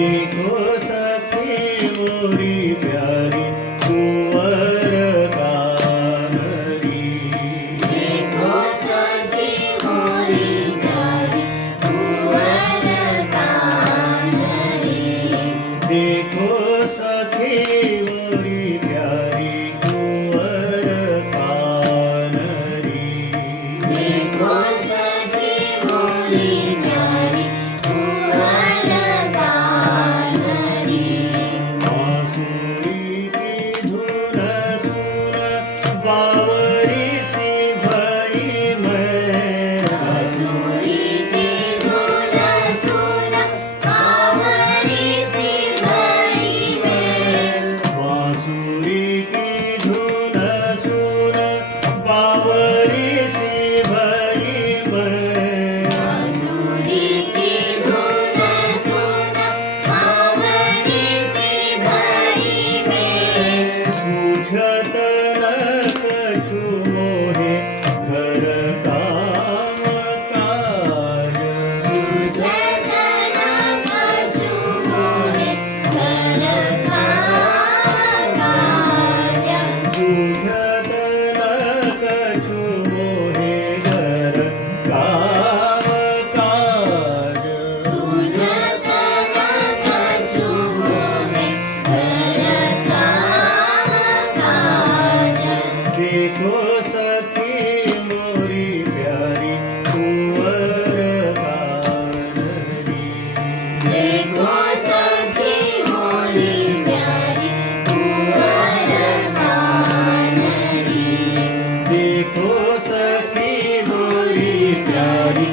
देखो सखी मोरी प्यारी कुंवर कानरी। देखो सखी मोरी प्यारी कुंवर कानरी। देखो सखी मोरी प्यारी कुंवर कानरी। देखो सखी मोरी प्यारी कुंवर कानरी। बांसुरी की धुन सुन बावरी सी भई मैं। बांसुरी की धुन सुन बावरी सी भई मैं। बांसुरी की धुन सुन बावरी सी भई मैं। बांसुरी की धुन सुन बावरी सी भई मैं। सूझत न कछु मोहे घर काम काज। सूझत न कछु मोहे घर काम काज। सूझत न कछु मोहे घर काम काज। सूझत न कछु मोहे घर काम काज। देखो सखी मोरी प्यारी कुंवर कानरी। देखो सखी मोरी प्यारी कुंवर कानरी। देखो सखी मोरी प्यारी